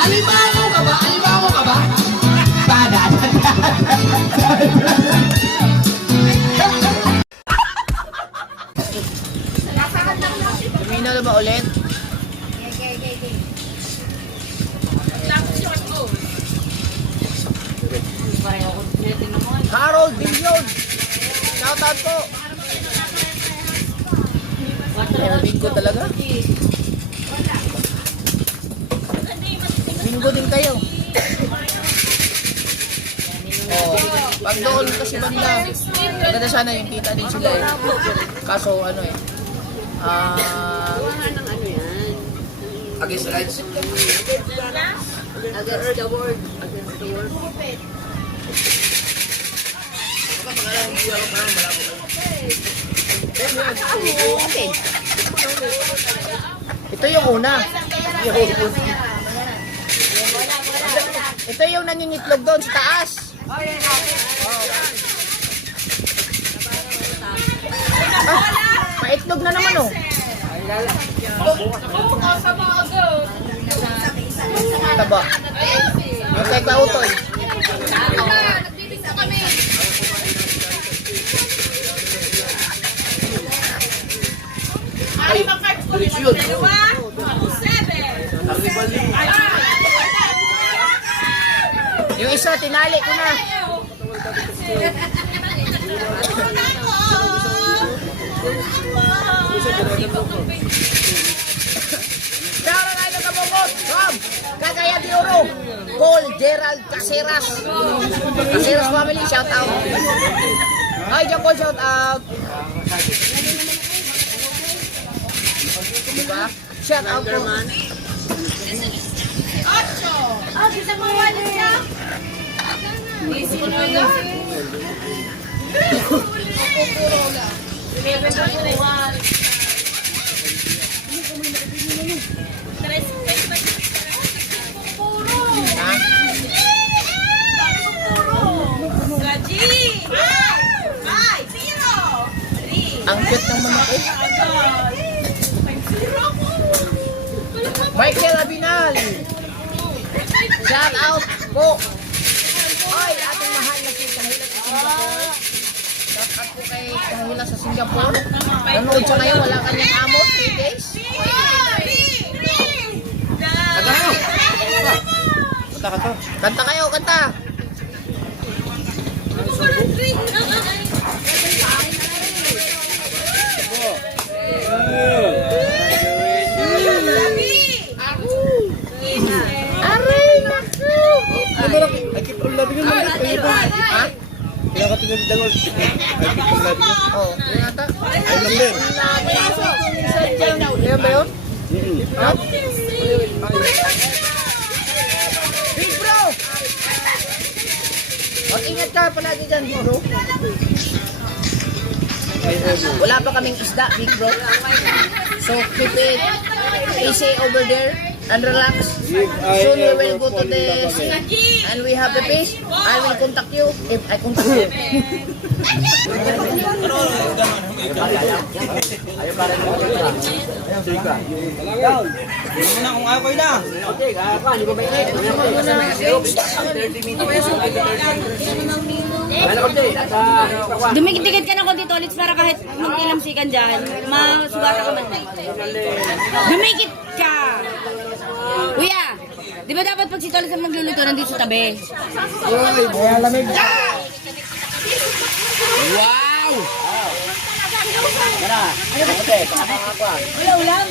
Alimango ka ba? Alimango ka ba? Pada. Lumina na ba ulit? Harold Billion! Shoutout po! Bingo talaga? Bingo din kayo. Oh, pag doon kasi banda, maganda sana yung kita din sila eh. Kaso ano eh, against the rights. Against the world. Against the world. Okay. Ito yung una. Ito yung nangingitlog doon sa taas. Paitlog na naman oh. Taba. Yung kay Kautoy. Yung isa, tinali ko na. Shoutout tayo ng kabungot from Cagayan de Oro, Paul Gerald Caseras. Caseras family, shoutout. Hi, John Paul, shoutout. Diba? Shoutout po. Bisa mo wala siya? Easy na lang. Ang cute ng manok eh. Michael Abinal. Shout out po. Oy, ating mahal na si Kahila sa Singapore. Shout out po kay Kahila sa Singapore. Nanood siya ngayon, wala kanyang amo, 3 days. Kanta kayo. Kanta kayo, kanta. I keep on loving you. Ha? Pinakatingin lang ako. I keep on loving you. Oo, yun ata. Ay, number. Yan ba yun? Ha? Big bro! Mag-ingat ka palagi dyan, bro. Wala pa kaming isda, big bro. So keep it easy over there and relax. Soon we will go to the sea and we have the fish. I will contact you if I contact you. Dumikit-dikit ka na ko dito ulit para kahit magkilamsikan dyan, masugatan ka man. Dumikit ka! Kuya, di ba dapat pag si Tolit ang magluluto nandito sa tabi? Uy, kaya lamig. Wow! Wala ulam.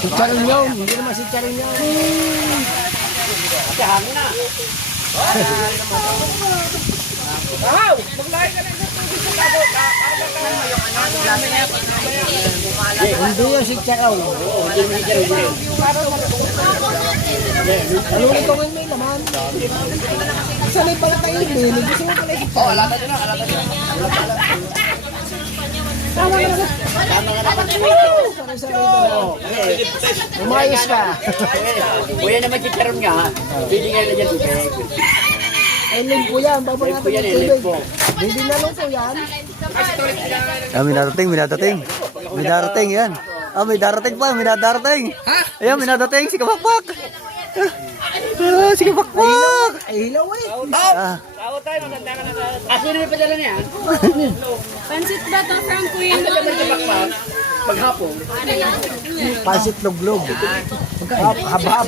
Si Charon yun, hindi naman si Charon yun. Wow! Maglahi ka lang sa tubig sa labo. Hindi yun si Charon. Ano ito ngayon may naman? Sanay pala tayo yung gusto mo pala si Charon. Alata din na, alata din. Tama ka na. Umayos ka. Kuya naman si Charon nga, bibigyan na dyan tubig. Aileen po yan. Babang natin ng tubig. Hindi na lang po yan. Ah, may darating, may darating. May darating yan. Ah, may darating pa, may darating. Ha? Ayan, may darating, si Kapakpak. Ah, si Kapakpak. Ay, hilaw eh. Ah, Pansit ba to from Kuya Noli? Paghapon. Pasit log-log. Hab-hab.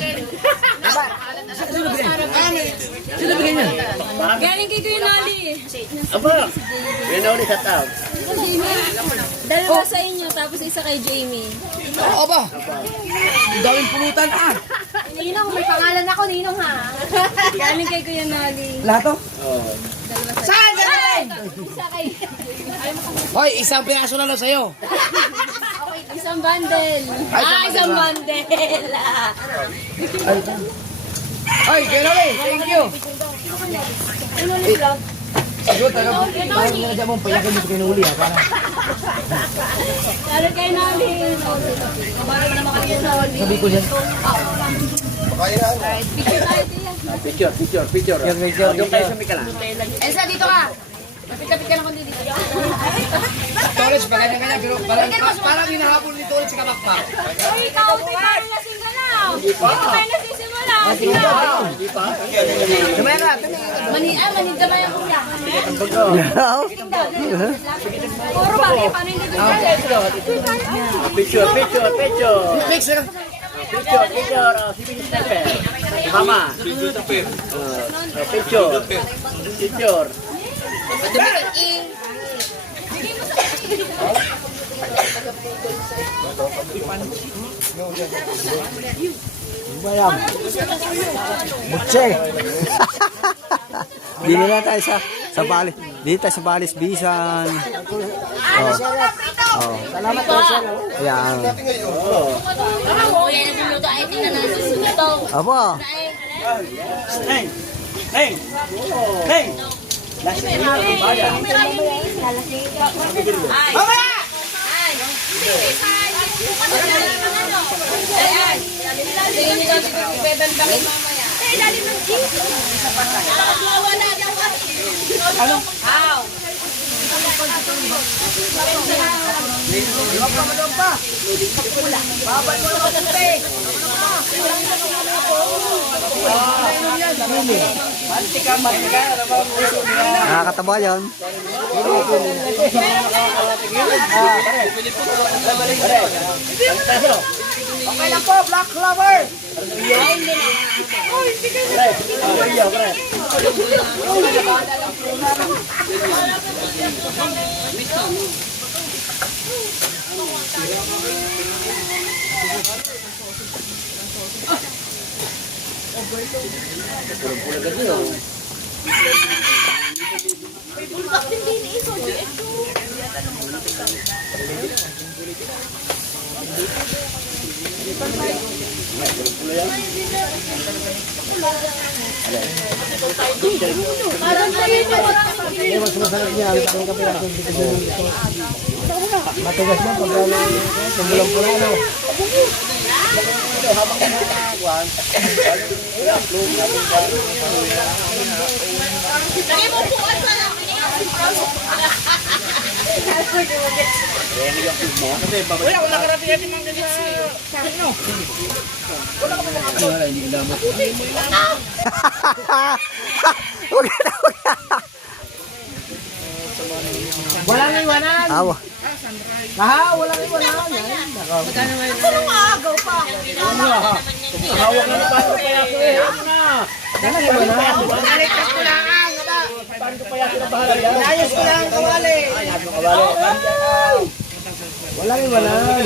Galing kay Kuya Noli. Aba, yan na ulit sa tao. Dalawa sa inyo, tapos isa kay Jamie. Oo ba? Gawin pulutan ah. Ninong, may pangalan ako, Ninong ha. Galing kay Kuya Noli. Lahat to? Saan? Isa kay... Hoy, isang piraso na lang sa'yo. Isang bundle. Isang bundle. Hoy, Kenoli, thank you. Sagot, parang nilagyan mong payakin mo sa Kenoli ha. Galing kay Noli. Sabi ko yan. Picture. Doon kayo sa Mikala. Elsa, dito ka. Lapit-lapit ka na kundi dito. Torres, pa ganyan-ganyan, pero parang hinahabol ni Torres si Kapakpak. Uy, ikaw, parang lasing ka na. Hindi pa tayo nasisimula. Tumaya na, Manidamay ang kuya. Puro ba? Paano hindi ko Picture. Mix na. Picture. Si Binis Tepe. Mama. Picture. Bayam. Butse. dito na tayo sa Balis. Dito tayo sa Balis, Bisan. Oh. Salamat po sir. Ayan. Kuya, naguluto ay tingnan na susunod. Aba. Hey. Nakakataba yan. Okay lang po, Black Clover. Matigas na pag tumulang pula no. Wala karating natin mga ganit sa akin no. Wala hindi damot. Huwag na. Walang iwanan. Awa. Walang iwanan. Ano maagaw pa? Hawak na pa kaya ko eh. Walang iwanan. Balik ko lang ang. Paano ko kaya kinabahala yan? Ayos ko lang kawali. Walang iwanan.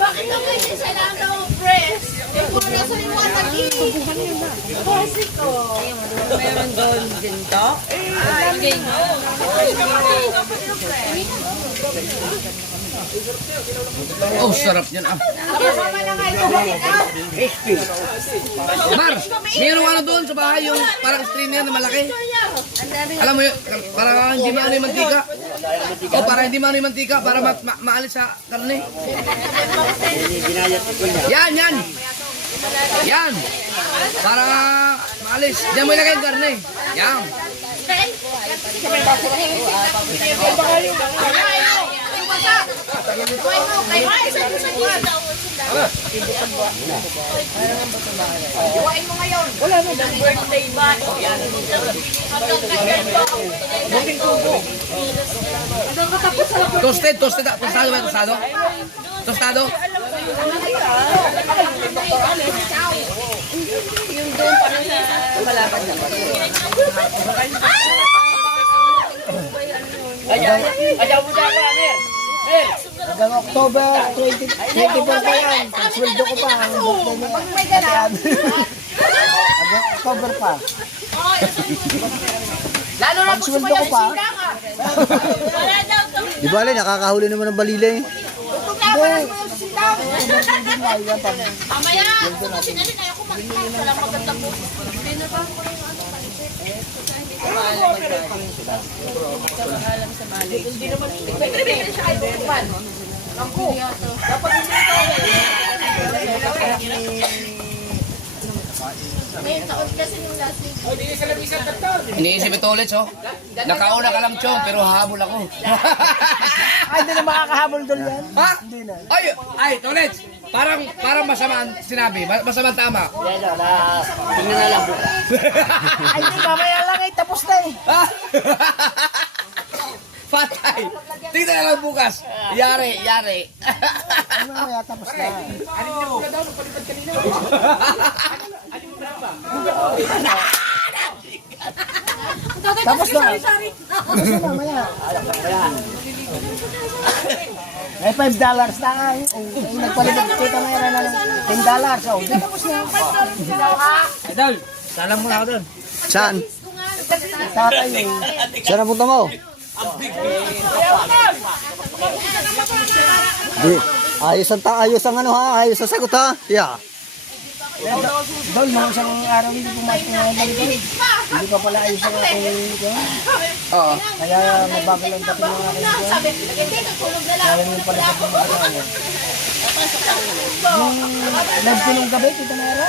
Bakit ang ganyan sa lang daw press? Eh, kung nasa yung mga tagi. Kasi ko. Meron doon din to? Lagay mo. Oh, sarap yan ah. Mar, meron ano doon sa bahay yung parang strainer na malaki. Alam mo yun, para hindi maano yung mantika. O, para hindi maano yung mantika, para maalis sa karne. Yan, yan. Yan. Para maalis. Diyan mo ilagay yung karne. Yan. Toasted, toasted. Tostado ba? Tostado? Tostado? Hanggang October 24 pa yan. Sweldo ko pa. Ang birthday ni Ate Abby. Hanggang October pa. Lalo na kung Sweldo ko pa. Di ba, Ale, nakakahuli naman ng balilay. mamaya, kung sinalin ayaw ko mag-class, walang magandang po. Iniisip ito ulit, oh. Nakauna ka lang, Chong, pero hahabol ako. Ay, hindi na makakahabol doon yan. Ha? Ay, Tolets. Parang masama ang sinabi. Masama ang tama. Ay, hindi, mamaya lang eh. Tapos na eh. Ha? Patay. Tingnan na lang bukas. Yari, yari. Ay, mamaya tapos na. Tapos na. Tapos na mamaya. May $5 na nga eh. Oh, nagpalibag kita mayroon na $10. Oh, tapos na. Idol, salam mo na ako doon. Saan? Tatay eh. Saan ang punta mo? Di, ayos ang ano ha, ayos ang sagot ha. Yeah. Doon, mga isang araw hindi pumasok na ang balik. Hindi pa pala ayos ang aking Oo. kaya mabagal ang dating mga aking kaya yung pala sa pagkakaya. Yung live ko nung gabi, kita na era.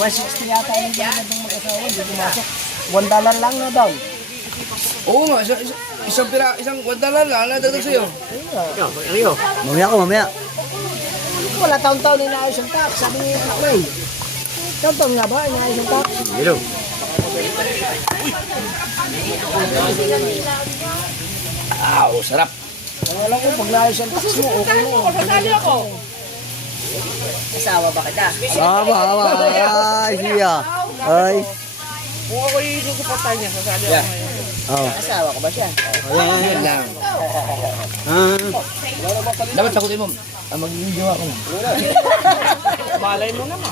160 yata yung gano'n ng mag-asawa, hindi pumasok. $1 lang na daw. Oo nga, isang $1 lang, nadagdag sa'yo. Mamaya. Wala taon-taon inaayos ang tax, sabi ni anak ko eh. Taon-taon nga ba inaayos ang tax? Hello. Sarap. Kaya alam ko, pag naayos ang tax mo, okay na eh. Kasali ako. Asawa ba kita? Ay, siya. Ay. Kung ako yung susuportahan niya, sasali ako ngayon. Oh. Asawa ko ba siya? Yan lang. Dapat sagutin mo. Magiging jowa ko na. Malay mo naman.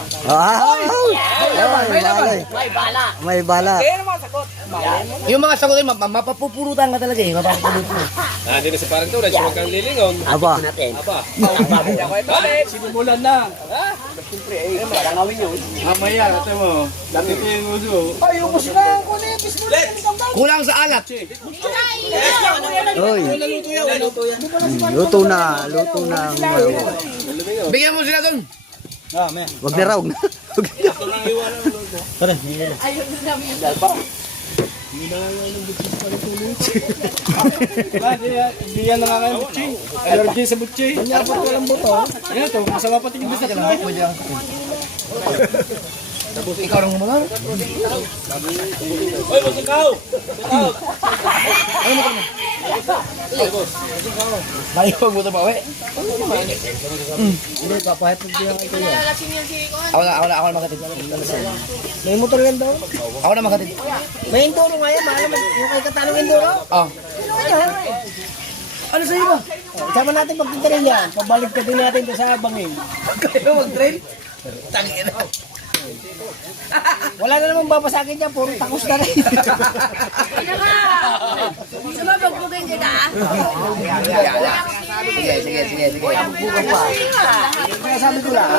May bala. May bala. Kaya naman sagot. Malay mo. Yung mga sagutin mo, mapapupurutan ka talaga eh. Mapapupurutan. Hindi na si parang to, huwag kang lilingon. Aba. Aba. Ako ito ulit. Sinimulan na. Ha? Siyempre, marangawin yun. Mamaya, ito mo. Dati ko yung uso. Ay, ubos na ang kunipis mo. Kulang sa alat. Oy. Luto na ang Bigyan mo sila doon. wag na raw. Tara. Hindi yan nangangayon butchi. Allergy sa butchi. Kanya po walang buto. Yan ito, masama pati yung bisat na. Ikaw lang mo lang. Oy, masikaw! Mayipag mo ito ba, we? Hindi, papahit mo din ang ito yan. Ako na makatid. May motor yan daw. Ako na makatid. May enduro nga yan, maalam mo. Yung kay katanong enduro. Oh. Ano sa'yo ba? Sama natin pagtitrain yan. Pabalik ka din natin ito sa bangin. Kayo mag-trail? Tangin na. Wala na namang babasagin dyan, puro takos na rin. Sumabagbugin kita. Sige. Kaya sabi ko lang,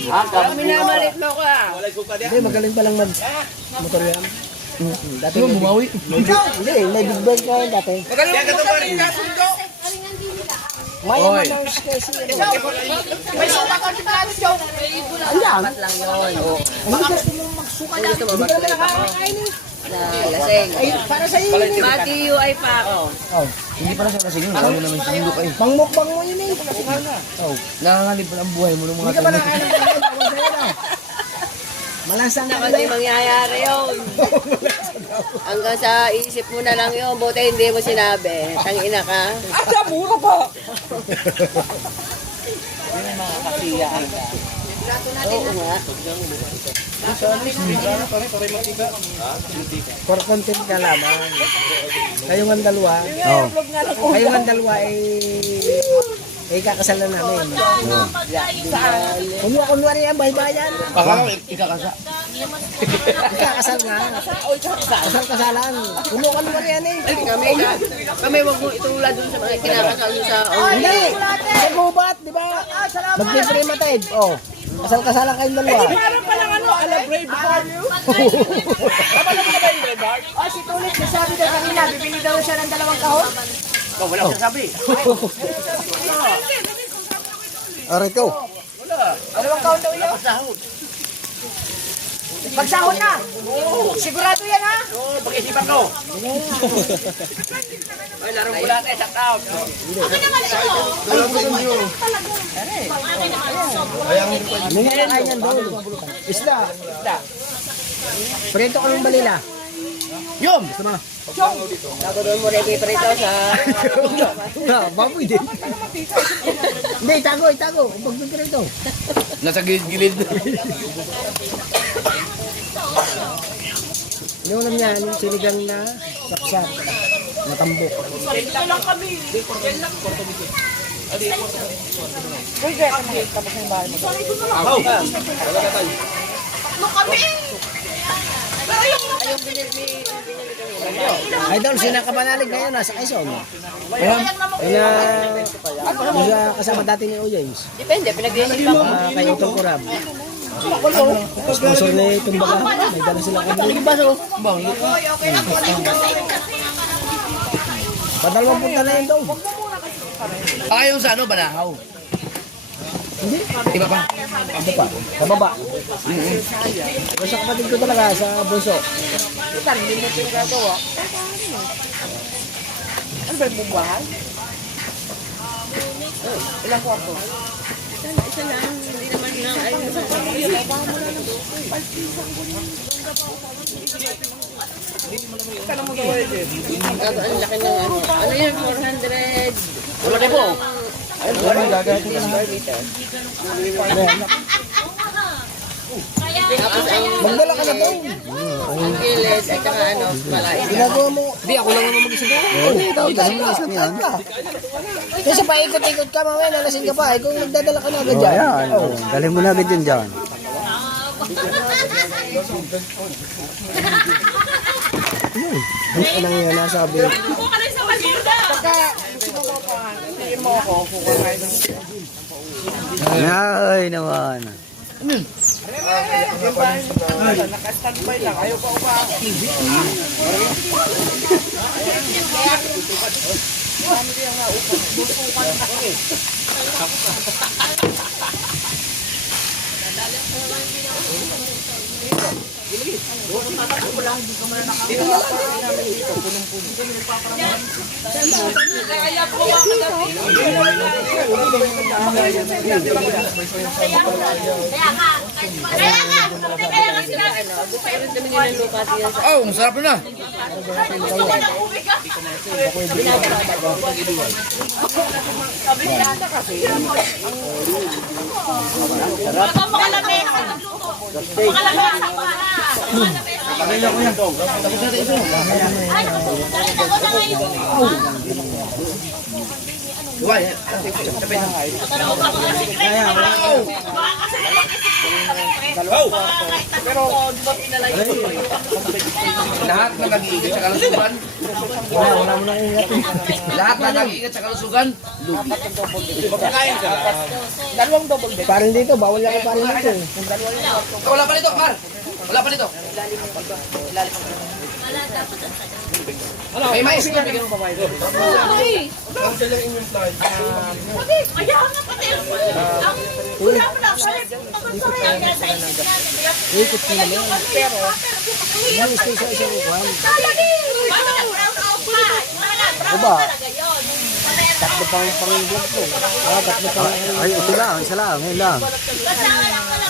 Minamalit mo ko ah. Hindi, magaling palang mag-motor yan. Dati Ano, bumawi? Hindi, may big bird ka yun dati. Magaling mo sa rin kasundo. Maya Oy. Mouse kasi. May suka ka di ba? Ayan. Lang yun. Ano gusto mo magsuka yan? Gusto mo Hindi ka naman mag-trip nakakain eh. Na lasing. Ay, para sa iyo yun eh. Mati UI pa ako. Oh, Hindi pala sa lasing yun. Lalo naman sundo ka eh. pangmukbang mo yun eh. Oh. Nangangalib pala ang buhay mo ng mga Hindi ka ba tayo. nakain ng pangmukbang? Tawag sa'yo na. Malasang Na ka kasi na. mangyayari yun. Hanggang sa isip mo na lang yun. Buti hindi mo sinabi. Tangina ka. Ata, mura pa! Oo nga. For content ka lamang. Kayong ang dalawa. Oh. Kayong ang dalawa ay kakasal na namin. Kunwari yan, baybayan. Baka ikakasa. Kakasal nga. Kasal-kasalan. Kunwari yan eh. Kami wag mo itulad dun sa mga kinakasal nyo sa Hindi. Sa gubat, di ba? Magpiprimatid. Oh. Kasal-kasalan kayong dalawa. Parang palang ano, ala brave heart. Kapala mo na ba yung brave heart? si Tulit, sabi daw kanina, bibili daw siya ng 2 kahon. Wala ko sabi. Aray ko. 2 kahon daw yun. Magsahod na. Sigurado yan ha. Oo, pag-isipan ko. Ay, larong mula tayo sa taon. Ano nga nakain yan doon? Isda. Prito ka ng balila. Yum! Ako doon mo rin piprito sa... Baboy din. Hindi, itago. Pagpiprito. Nasa gilid-gilid. Ano alam niya, sinigang na sapsap. Natambok. Idol, sina ka banalig ngayon nasa Quezon. Kaya, sa kasama dati ni O. James. Depende, pinag-iisip ako. Kay Utong Kurab. Sponsor ni Tumbaga. May dala sila kung baso. Padalawang punta na yun daw. Baka yung sa ano, Banahaw. Hindi. Iba pa? Pababa. Sa kapatid ko talaga sa bunso. Ano ba yung bubahan? Ilang kwarto? Isa lang, hindi naman lang ay ang laki ng ano. Ano yun, 400? Wala na po. Tapos Magdala ka na daw. ang gilis at saka ano, malay. Ginagawa mo. Hindi, ako lang naman mag-isa doon. Hindi, tawag ka sa mga yan. Kasi paikot-ikot ka mamaya, nalasing ka pa. Eh, kung nagdadala ka na agad Oh, dyan. ayan. Oh. Galing mo na agad yun dyan. Ano nga nasabi? Ay, naman. Oh, masarap na. Kaya, Lahat na nag-iingat sa kalusugan. Lahat na nag-iingat sa kalusugan, lugi. Parang dito, bawal lang parang dito. Wala pa dito, Mar. Wala pa dito. May mais ka, bigyan mo pa ba ito? Diba? Tatlo pang pang-vlog ko. Tatlo pang... Ay, ito lang, isa lang, ngayon lang.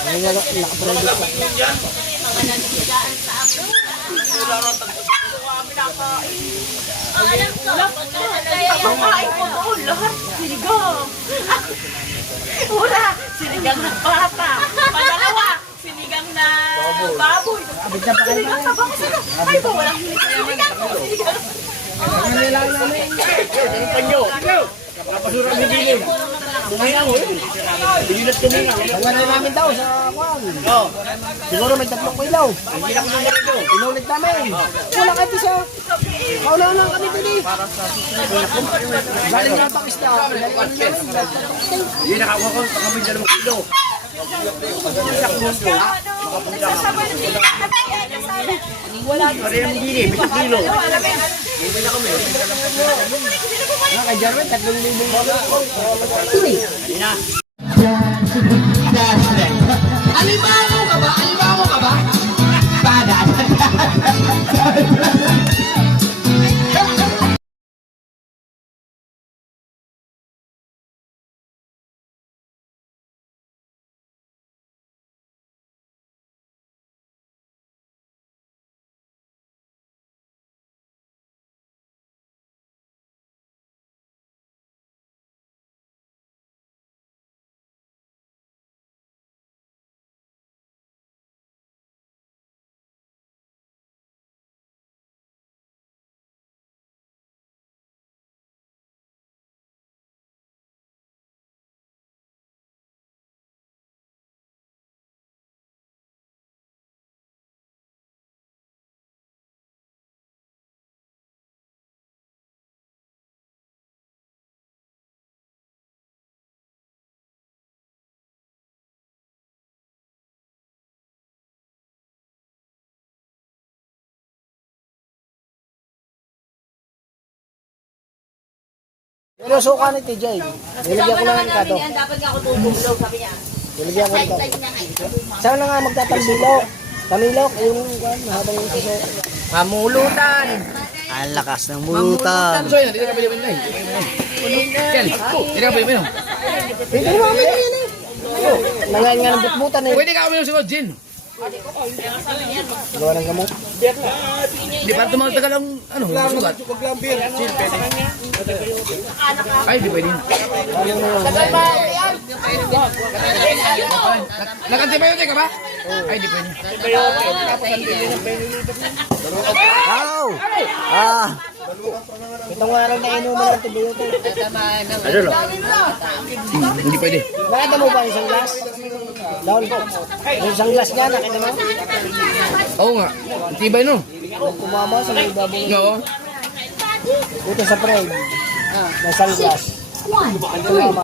Ngayon nakaproduce ko. Una, sinigang ng pata. Pangalawa, sinigang na baboy. Sinigang na bango sila. Ay ba, walang sinigang. Kapasura ang higilin. Tumayaw eh. Bilinat tuminga. Pagwanay namin daw sa kwan. Siguro may 3 kilaw. Hindi na kami narito. Inulit namin. Wala kayo sa... Kauna lang kami pili. Galing na pakista. Hindi nakakuha ko. Kami 2 kilo. Wala yung higilin. May 2 kilo. Hindi na kami. Kay Jarwin, 3,000 bola. Alimango ka ba? Alimango ka ba? Pero suka ni TJ. Nilagyan ko lang ng kado. Dapat nga ako tutulog, sabi niya. Nilagyan ko ito. Saan na nga magtatambilok? Tamilok, yung mahabang yung suso. Mamulutan. Ang lakas ng mulutan. So yun, hindi ka pwede mo yun. Ken, hindi ka pwede mo yun. Pwede naman kami yan eh. Nangayon nga ng butbutan eh. Pwede ka uminom siguro, Jin. Gawa ng gamot. Di ba tumatagal ang ano, sugat? Ay, di pwede. Nag-antibiotic ka ba? Ay, di pwede. Ow! Ah! Itong araw na inuman ng antibiotic. Hindi pwede. Nakita mo ba yung isang glass? Down po. Yung isang glass niya, nakita mo? Oo nga. Tibay no? Kumama sa may baboy. Oo. Ito sa frame. Ng sunglass. Kumama.